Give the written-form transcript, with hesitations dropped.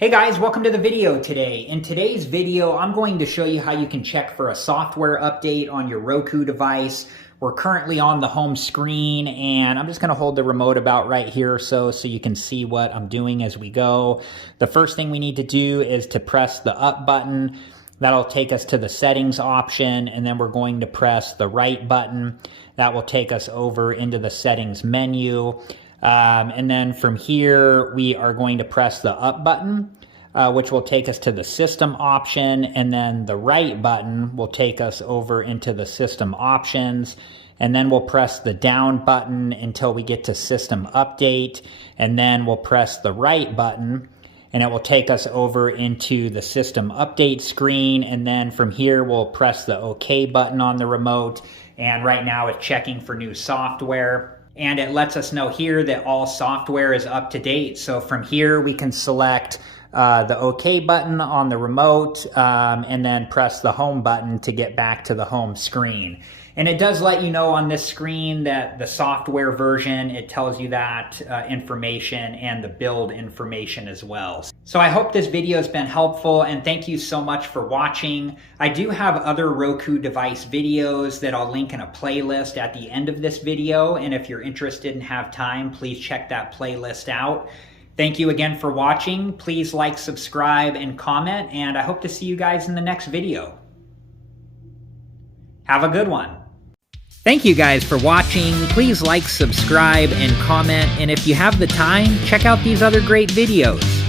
Hey guys, welcome to the video today. In today's video, I'm going to show you how you can check for a software update on your Roku device. We're currently on the home screen and I'm just gonna hold the remote about right here so you can see what I'm doing as we go. The first thing we need to do is to press the up button. That'll take us to the settings option, and then we're going to press the right button. That will take us over into the settings menu. And then from here, we are going to press the up button, which will take us to the system option, and then the right button will take us over into the system options. And then we'll press the down button until we get to system update, and then we'll press the right button, and it will take us over into the system update screen. And then from here, we'll press the OK button on the remote. And right now it's checking for new software. And it lets us know here that all software is up to date. So from here, we can select the OK button on the remote and then press the home button to get back to the home screen. And it does let you know on this screen that the software version, it tells you that information and the build information as well. So I hope this video has been helpful, and thank you so much for watching. I do have other Roku device videos that I'll link in a playlist at the end of this video. And if you're interested and have time, please check that playlist out. Thank you again for watching. Please like, subscribe, and comment, and I hope to see you guys in the next video. Have a good one. Thank you guys for watching. Please like, subscribe, and comment. And if you have the time, check out these other great videos.